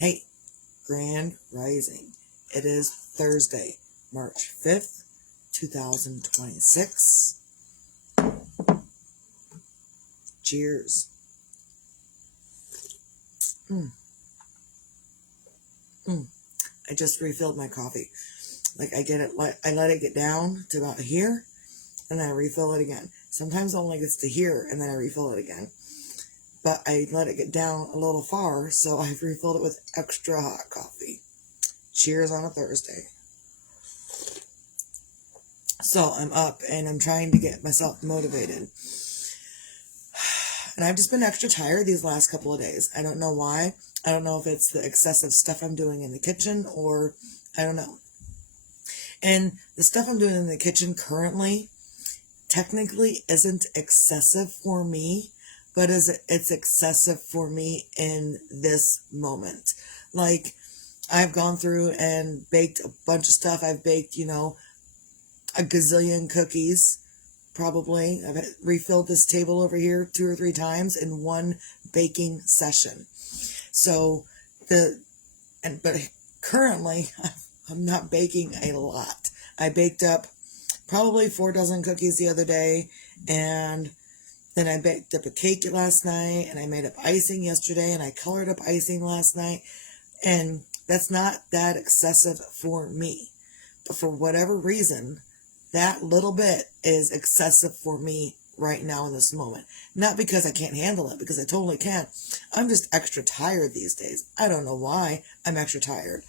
Hey, Grand Rising. It is Thursday, March 5th, 2026. Cheers. I just refilled my coffee. I let it get down to about here, and then I refill it again. Sometimes it only gets to here, and then I refill it again. But I let it get down a little far, so I've refilled it with extra hot coffee. Cheers on a Thursday. So I'm up, and I'm trying to get myself motivated. And I've just been extra tired these last couple of days. I don't know why. I don't know if it's the excessive stuff I'm doing in the kitchen, or I don't know. And the stuff I'm doing in the kitchen currently technically isn't excessive for me, but it's excessive for me in this moment. Like, I've gone through and baked a bunch of stuff. I've baked, a gazillion cookies, probably. I've refilled this table over here 2 or 3 times in one baking session. So, but currently, I'm not baking a lot. I baked up probably 4 dozen cookies the other day, and then I baked up a cake last night, and I made up icing yesterday, and I colored up icing last night, and that's not that excessive for me. But for whatever reason, that little bit is excessive for me right now in this moment. Not because I can't handle it, because I totally can. I'm just extra tired these days. I don't know why I'm extra tired.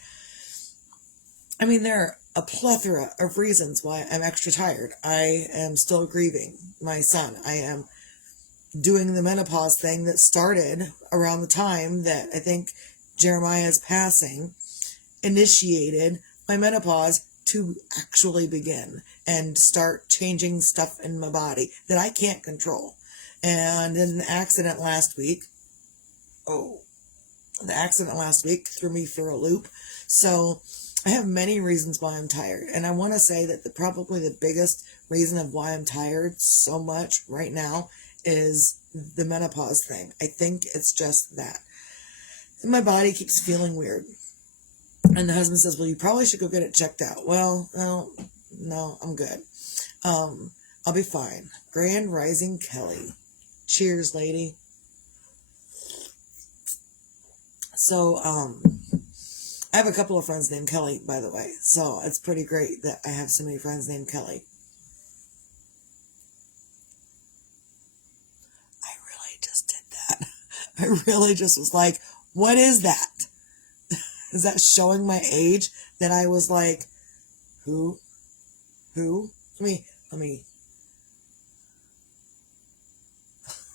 I mean, there are a plethora of reasons why I'm extra tired. I am still grieving my son. I am doing the menopause thing that started around the time that I think Jeremiah's passing initiated my menopause to actually begin and start changing stuff in my body that I can't control. And in the accident last week threw me for a loop. So I have many reasons why I'm tired. And I want to say that probably the biggest reason of why I'm tired so much right now is the menopause thing. I think it's just that. And my body keeps feeling weird. And the husband says, well, you probably should go get it checked out. Well, no, I'm good. I'll be fine. Grand Rising Kelly. Cheers, lady. So, I have a couple of friends named Kelly, by the way. So it's pretty great that I have so many friends named Kelly. I really just did that. I really just was like, what is that? Is that showing my age? That I was like, who? Let me.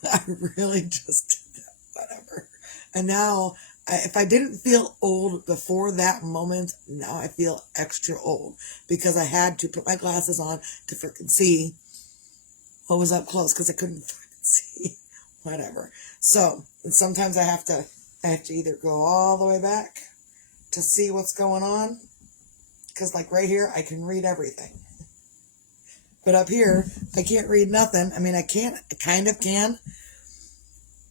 I really just did that. Whatever. And now, if I didn't feel old before that moment, now I feel extra old. Because I had to put my glasses on to freaking see what was up close. Because I couldn't freaking see. Whatever. So, and sometimes I have to either go all the way back to see what's going on, because like right here I can read everything, but up here I can't read nothing. I mean, I kind of can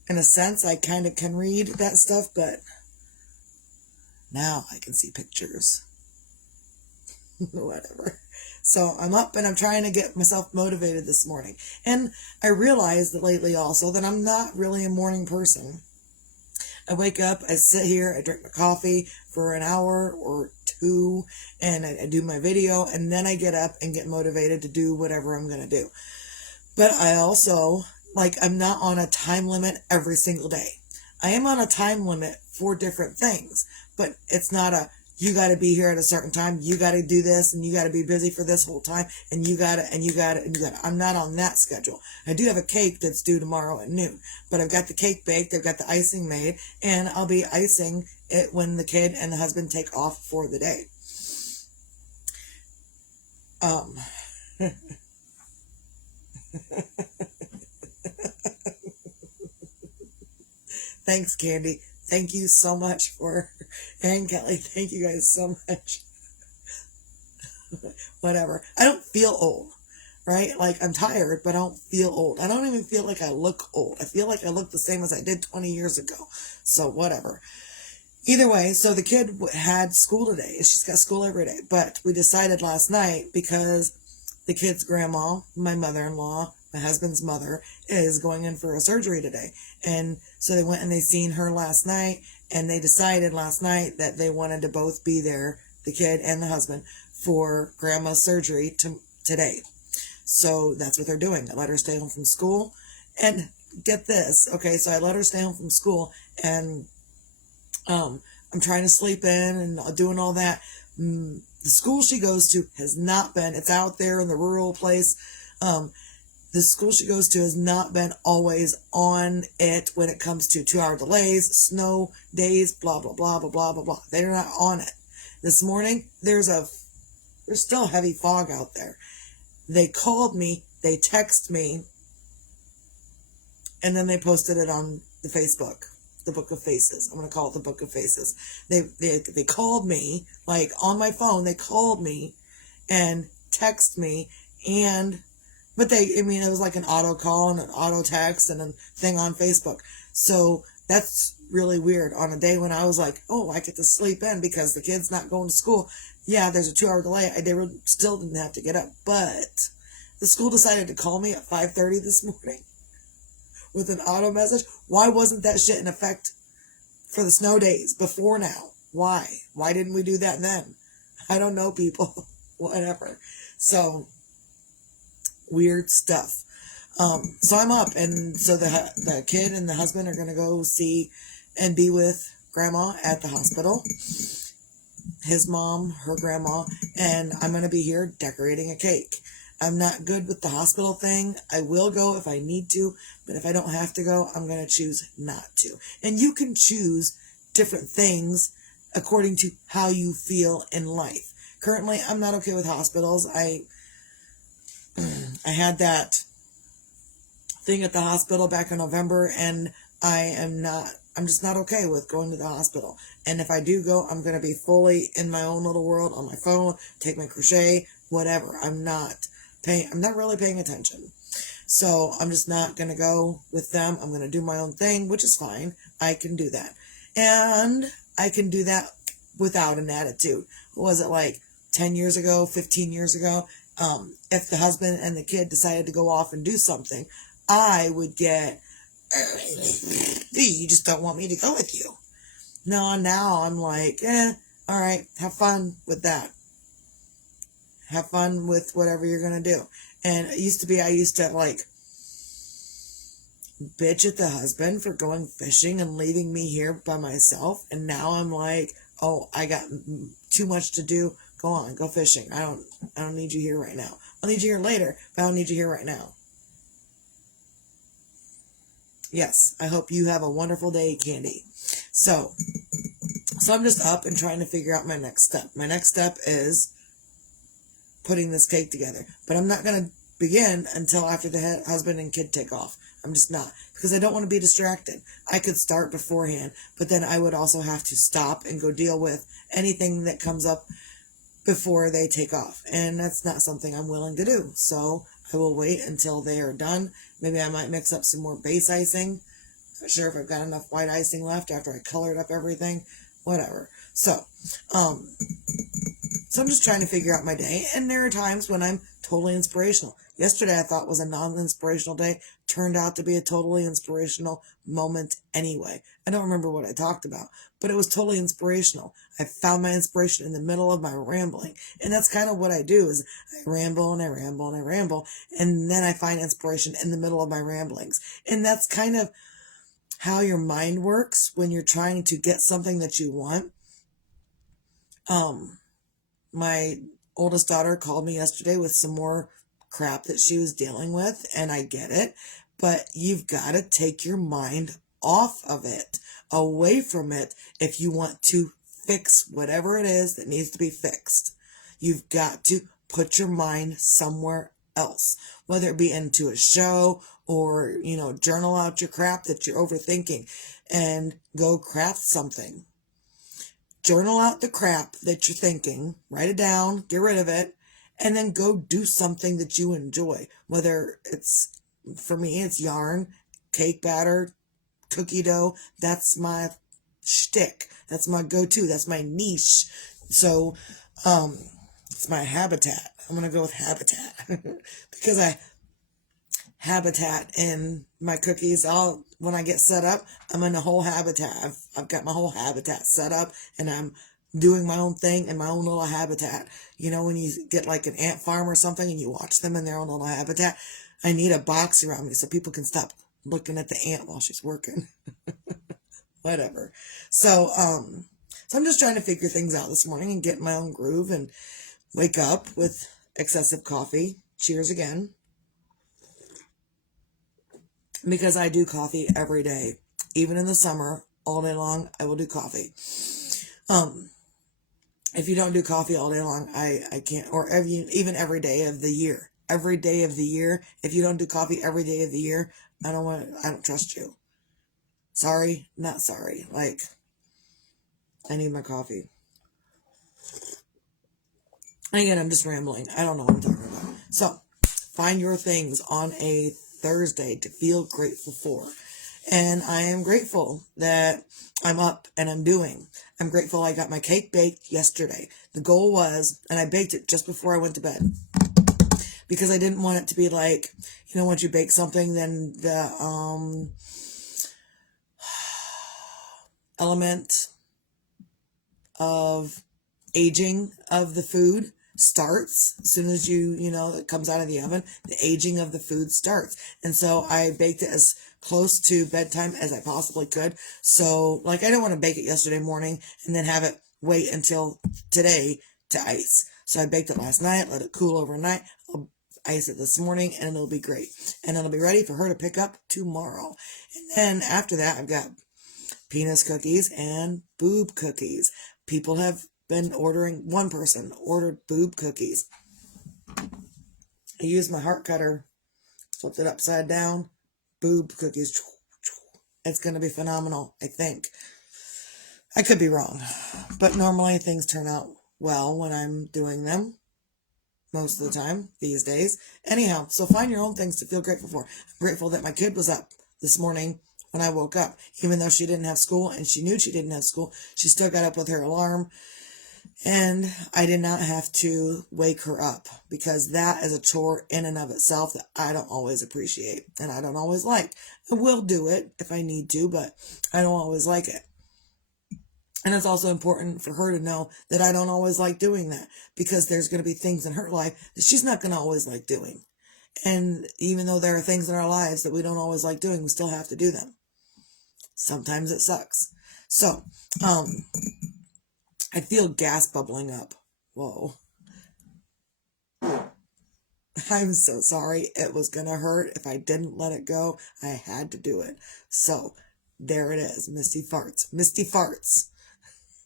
in a sense. I kind of can read that stuff, but now I can see pictures. Whatever. So I'm up and I'm trying to get myself motivated this morning, and I realized that lately also that I'm not really a morning person. I wake up, I sit here, I drink my coffee for an hour or 2, and I do my video, and then I get up and get motivated to do whatever I'm going to do. But I also, I'm not on a time limit every single day. I am on a time limit for different things, but it's not you got to be here at a certain time, you got to do this, and you got to be busy for this whole time, and you got to. I'm not on that schedule. I do have a cake that's due tomorrow at noon, but I've got the cake baked, I've got the icing made, and I'll be icing it when the kid and the husband take off for the day. Thanks, Candy. Thank you so much and Kelly, thank you guys so much. Whatever. I don't feel old, right? I'm tired, but I don't feel old. I don't even feel like I look old. I feel like I look the same as I did 20 years ago. So whatever. Either way, so the kid had school today. She's got school every day. But we decided last night, because the kid's grandma, my mother-in-law, my husband's mother, is going in for a surgery today. And so they went and they seen her last night, and they decided last night that they wanted to both be there, the kid and the husband, for grandma's surgery today. So that's what they're doing. I let her stay home from school. And get this, okay, so I let her stay home from school, and I'm trying to sleep in and doing all that. The school she goes to has not been, it's out there in the rural place. The school she goes to has not been always on it when it comes to 2-hour delays, snow days, blah, blah, blah, blah, blah, blah, blah. They're not on it. This morning, there's still heavy fog out there. They called me, they texted me, and then they posted it on the Facebook, the Book of Faces. I'm going to call it the Book of Faces. They called me, like on my phone, they called me and texted me, but it was like an auto call and an auto text and a thing on Facebook. So that's really weird on a day when I was like, oh, I get to sleep in because the kid's not going to school. Yeah, there's a 2-hour delay. Still didn't have to get up, but the school decided to call me at 5:30 this morning with an auto message. Why wasn't that shit in effect for the snow days before now? Why? Why didn't we do that then? I don't know, people. Whatever. So, weird stuff. So I'm up, and so the kid and the husband are going to go see and be with grandma at the hospital. His mom, her grandma, and I'm going to be here decorating a cake. I'm not good with the hospital thing. I will go if I need to, but if I don't have to go, I'm going to choose not to. And you can choose different things according to how you feel in life. Currently, I'm not okay with hospitals. I had that thing at the hospital back in November, and I'm just not okay with going to the hospital. And if I do go, I'm going to be fully in my own little world on my phone, take my crochet, whatever. I'm not really paying attention. So I'm just not going to go with them. I'm going to do my own thing, which is fine. I can do that. And I can do that without an attitude. What was it, like 10 years ago, 15 years ago? If the husband and the kid decided to go off and do something, I would get, you just don't want me to go with you. No, now I'm like, all right, have fun with that. Have fun with whatever you're going to do. And I used to like bitch at the husband for going fishing and leaving me here by myself. And now I'm like, oh, I got too much to do. Go on, go fishing. I don't need you here right now. I'll need you here later, but I don't need you here right now. Yes, I hope you have a wonderful day, Candy. So I'm just up and trying to figure out my next step. My next step is putting this cake together. But I'm not going to begin until after the husband and kid take off. I'm just not. Because I don't want to be distracted. I could start beforehand, but then I would also have to stop and go deal with anything that comes up before they take off. And that's not something I'm willing to do. So I will wait until they are done. Maybe I might mix up some more base icing. I'm not sure if I've got enough white icing left after I colored up everything. Whatever. So I'm just trying to figure out my day. And there are times when I'm totally inspirational. Yesterday I thought was a non-inspirational day. Turned out to be a totally inspirational moment anyway. I don't remember what I talked about, but it was totally inspirational. I found my inspiration in the middle of my rambling. And that's kind of what I do is I ramble and I ramble and I ramble. And then I find inspiration in the middle of my ramblings. And that's kind of how your mind works when you're trying to get something that you want. My oldest daughter called me yesterday with some more crap that she was dealing with, and I get it, but you've got to take your mind off of it, away from it, if you want to fix whatever it is that needs to be fixed. You've got to put your mind somewhere else, whether it be into a show or, journal out your crap that you're overthinking and go craft something. Journal out the crap that you're thinking, write it down, get rid of it, and then go do something that you enjoy. Whether it's, for me, it's yarn, cake batter, cookie dough. That's my shtick. That's my go-to. That's my niche. So, it's my habitat. I'm going to go with habitat because I habitat in my cookies. When I get set up, I'm in the whole habitat. I've got my whole habitat set up, and I'm doing my own thing in my own little habitat. You know, when you get like an ant farm or something and you watch them in their own little habitat, I need a box around me so people can stop looking at the ant while she's working. Whatever. So I'm just trying to figure things out this morning and get in my own groove and wake up with excessive coffee. Cheers again. Because I do coffee every day. Even in the summer, all day long, I will do coffee. If you don't do coffee all day long, I can't, or even every day of the year. Every day of the year, if you don't do coffee every day of the year, I don't trust you. Sorry, not sorry. Like, I need my coffee. Again, I'm just rambling. I don't know what I'm talking about. So, find your things on a Thursday to feel grateful for. And I am grateful that I'm up and I'm doing. I'm grateful I got my cake baked yesterday. The goal was, and I baked it just before I went to bed, because I didn't want it to be like, you know, once you bake something, then the element of aging of the food starts as soon as it comes out of the oven. The aging of the food starts. And so I baked it as close to bedtime as I possibly could. So, like, I didn't want to bake it yesterday morning and then have it wait until today to ice. So I baked it last night, let it cool overnight. I'll ice it this morning, and it'll be great. And it'll be ready for her to pick up tomorrow. And then after that, I've got penis cookies and boob cookies. People have been ordering. One person ordered boob cookies. I used my heart cutter, flipped it upside down. Boob cookies. It's going to be phenomenal, I think. I could be wrong, but normally things turn out well when I'm doing them. Most of the time these days. Anyhow, so find your own things to feel grateful for. I'm grateful that my kid was up this morning when I woke up. Even though she didn't have school and she knew she didn't have school, she still got up with her alarm. And I did not have to wake her up, because that is a chore in and of itself that I don't always appreciate and I don't always like. I will do it if I need to, but I don't always like it. And it's also important for her to know that I don't always like doing that, because there's going to be things in her life that she's not going to always like doing. And even though there are things in our lives that we don't always like doing, we still have to do them. Sometimes it sucks. So, I feel gas bubbling up. Whoa. I'm so sorry. It was going to hurt if I didn't let it go. I had to do it. So, there it is. Misty farts. Misty farts.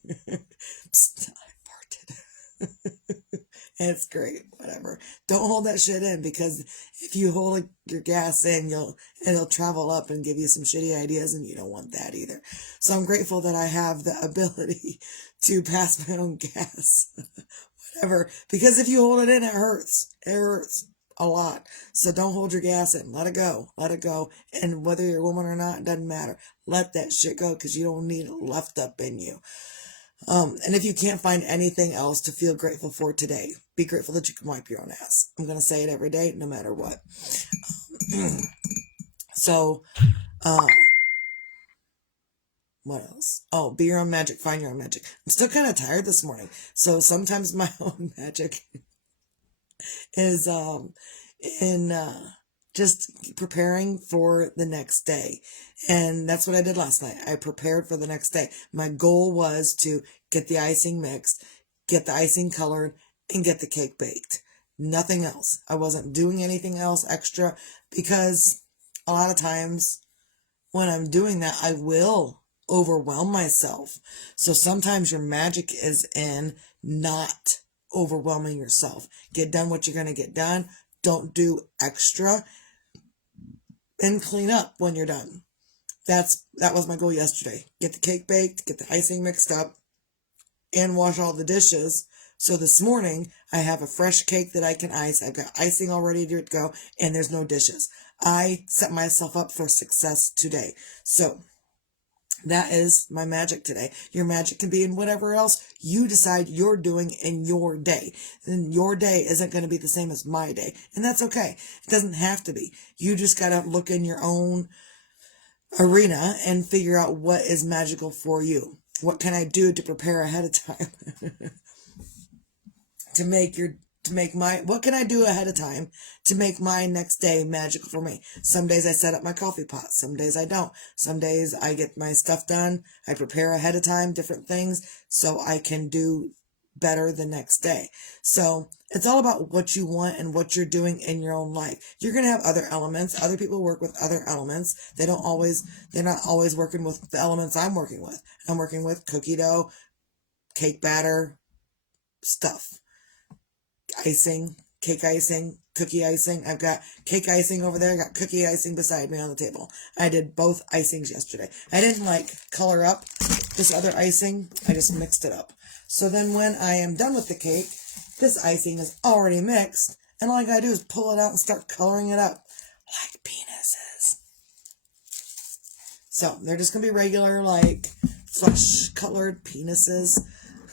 Psst, I farted. It's great. Whatever. Don't hold that shit in, because if you hold your gas in, it'll travel up and give you some shitty ideas, and you don't want that either. So I'm grateful that I have the ability to pass my own gas. Whatever. Because if you hold it in, it hurts. It hurts a lot. So don't hold your gas in. Let it go. Let it go. And whether you're a woman or not, it doesn't matter. Let that shit go, because you don't need it left up in you. And if you can't find anything else to feel grateful for today, be grateful that you can wipe your own ass. I'm going to say it every day, no matter what. So, what else? Oh, be your own magic, find your own magic. I'm still kind of tired this morning. So sometimes my own magic is, in, just preparing for the next day. And that's what I did last night. I prepared for the next day. My goal was to get the icing mixed, get the icing colored, and get the cake baked. Nothing else. I wasn't doing anything else extra, because a lot of times when I'm doing that, I will overwhelm myself. So sometimes your magic is in not overwhelming yourself. Get done what you're going to get done. Don't do extra, and clean up when you're done. That was my goal yesterday. Get the cake baked, get the icing mixed up, and wash all the dishes. So this morning, I have a fresh cake that I can ice. I've got icing all ready to go, and there's no dishes. I set myself up for success today. So That is my magic today. Your magic can be in whatever else you decide you're doing in your day. And your day isn't going to be the same as my day. And that's okay. It doesn't have to be. You just got to look in your own arena and figure out what is magical for you. What can I do to prepare ahead of time what can I do ahead of time to make my next day magical for me? Some days I set up my coffee pot. Some days I don't. Some days I get my stuff done. I prepare ahead of time different things so I can do better the next day. So it's all about what you want and what you're doing in your own life. You're going to have other elements. Other people work with other elements. They're not always working with the elements I'm working with. I'm working with cookie dough, cake batter, stuff. Icing, cake icing, cookie icing. I've got cake icing over there. I got cookie icing beside me on the table. I did both icings yesterday. I didn't color up this other icing. I just mixed it up. So then when I am done with the cake, this icing is already mixed. And all I gotta do is pull it out and start coloring it up like penises. So they're just gonna be regular, flesh colored penises.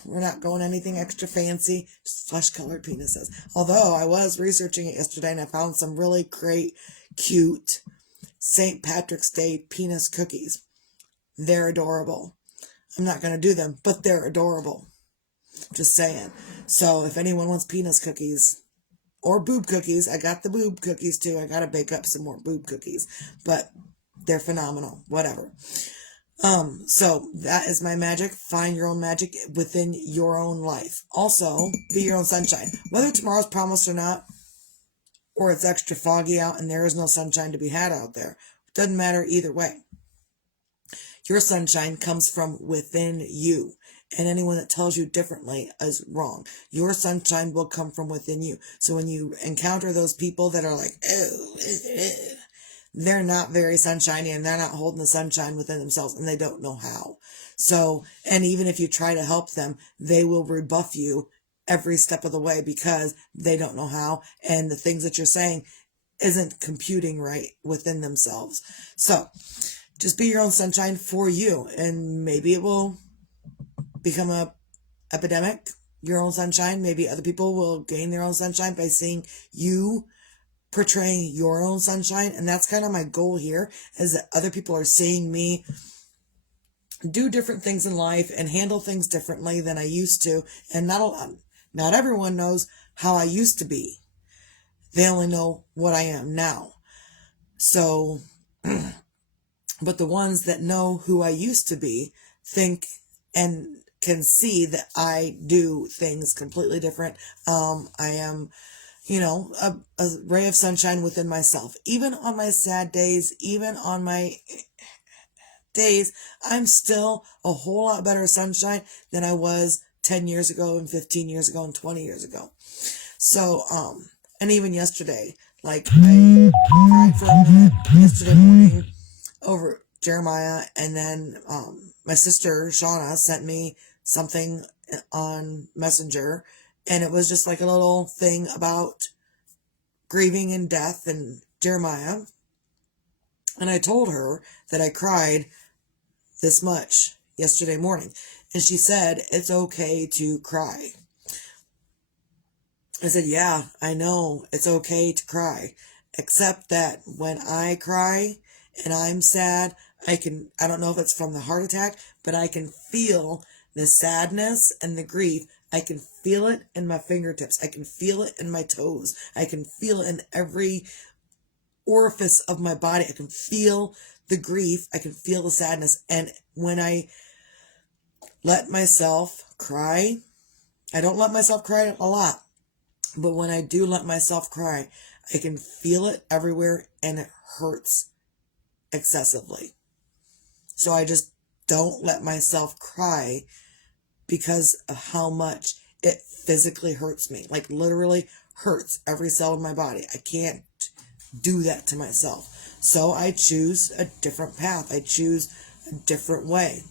We're not going anything extra fancy, just flesh-colored penises. Although I was researching it yesterday and I found some really great, cute St. Patrick's Day penis cookies. They're adorable. I'm not going to do them, but they're adorable. Just saying. So if anyone wants penis cookies or boob cookies, I got the boob cookies too. I got to bake up some more boob cookies, but they're phenomenal. Whatever. So that is my magic. Find your own magic within your own life. Also, be your own sunshine. Whether tomorrow's promised or not, or it's extra foggy out and there is no sunshine to be had out there, doesn't matter either way. Your sunshine comes from within you. And anyone that tells you differently is wrong. Your sunshine will come from within you. So when you encounter those people that are like, they're not very sunshiny and they're not holding the sunshine within themselves and they don't know how. So, and even if you try to help them, they will rebuff you every step of the way because they don't know how. And the things that you're saying isn't computing right within themselves. So just be your own sunshine for you. And maybe it will become a epidemic, your own sunshine. Maybe other people will gain their own sunshine by seeing you portraying your own sunshine. And that's kind of my goal here, is that other people are seeing me do different things in life and handle things differently than I used to. And not everyone knows how I used to be. They only know what I am now. So, but the ones that know who I used to be think and can see that I do things completely different. I am a ray of sunshine within myself. Even on my sad days, even on my days, I'm still a whole lot better sunshine than I was 10 years ago and 15 years ago and 20 years ago. So, and even yesterday, I cried for a minute yesterday morning over Jeremiah, and then my sister Shauna sent me something on Messenger, and it was just like a little thing about grieving and death and Jeremiah. And I told her that I cried this much yesterday morning. And she said, it's okay to cry. I said, yeah, I know it's okay to cry. Except that when I cry and I'm sad, I don't know if it's from the heart attack, but I can feel the sadness and the grief. I can feel it in my fingertips. I can feel it in my toes. I can feel it in every orifice of my body. I can feel the grief. I can feel the sadness. And when I let myself cry, I don't let myself cry a lot, but when I do let myself cry, I can feel it everywhere and it hurts excessively. So I just don't let myself cry because of how much it physically hurts me. Like literally hurts every cell of my body. I can't do that to myself. So I choose a different path. I choose a different way.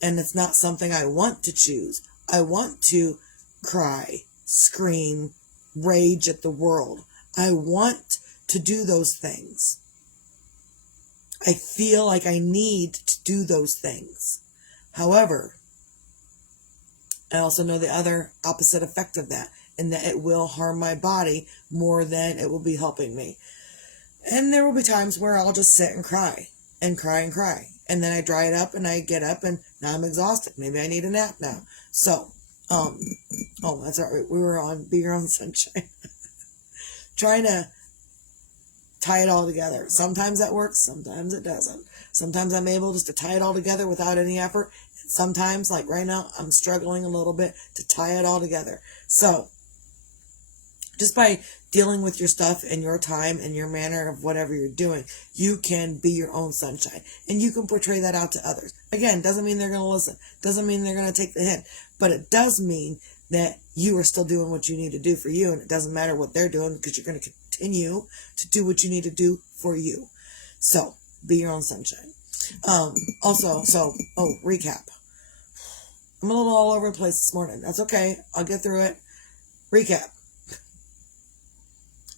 And it's not something I want to choose. I want to cry, scream, rage at the world. I want to do those things. I feel like I need to do those things. However, I also know the other opposite effect of that, and that it will harm my body more than it will be helping me. And there will be times where I'll just sit and cry and cry and cry. And then I dry it up and I get up and now I'm exhausted. Maybe I need a nap now. So, oh, that's right. We were on Be Your Own Sunshine. Trying to tie it all together. Sometimes that works, sometimes it doesn't. Sometimes I'm able just to tie it all together without any effort. And sometimes, like right now, I'm struggling a little bit to tie it all together. So, just by dealing with your stuff and your time and your manner of whatever you're doing, you can be your own sunshine. And you can portray that out to others. Again, doesn't mean they're going to listen. Doesn't mean they're going to take the hint. But it does mean that you are still doing what you need to do for you. And it doesn't matter what they're doing because you're going to continue to do what you need to do for you. So, be your own sunshine. Recap. I'm a little all over the place this morning. That's okay. I'll get through it. Recap.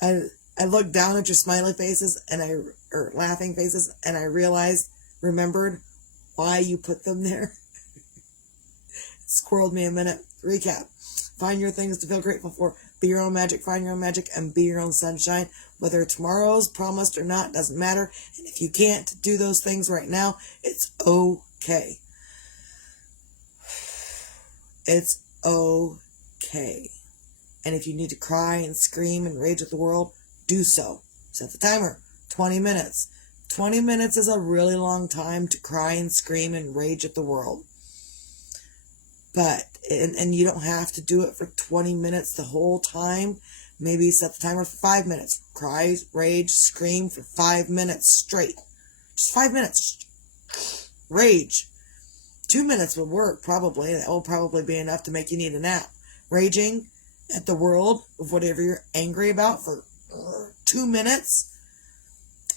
I looked down at your smiley faces or laughing faces, and I remembered why you put them there. Squirreled me a minute. Recap. Find your things to feel grateful for. Be your own magic, find your own magic, and be your own sunshine. Whether tomorrow's promised or not, doesn't matter. And if you can't do those things right now, it's okay. It's okay. And if you need to cry and scream and rage at the world, do so. Set the timer. 20 minutes. 20 minutes is a really long time to cry and scream and rage at the world. But, and you don't have to do it for 20 minutes the whole time. Maybe set the timer for 5 minutes. Cry, rage, scream for 5 minutes straight. Just 5 minutes. Rage. 2 minutes would work, probably. That will probably be enough to make you need a nap. Raging at the world of whatever you're angry about for 2 minutes.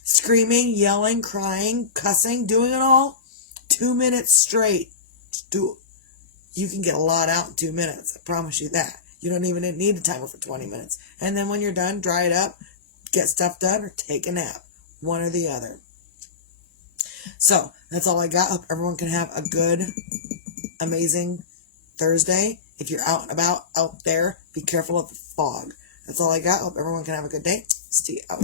Screaming, yelling, crying, cussing, doing it all. 2 minutes straight. Just do it. You can get a lot out in 2 minutes. I promise you that. You don't even need a timer for 20 minutes. And then when you're done, dry it up, get stuff done, or take a nap. One or the other. So, that's all I got. Hope everyone can have a good, amazing Thursday. If you're out and about out there, be careful of the fog. That's all I got. Hope everyone can have a good day. Stay out.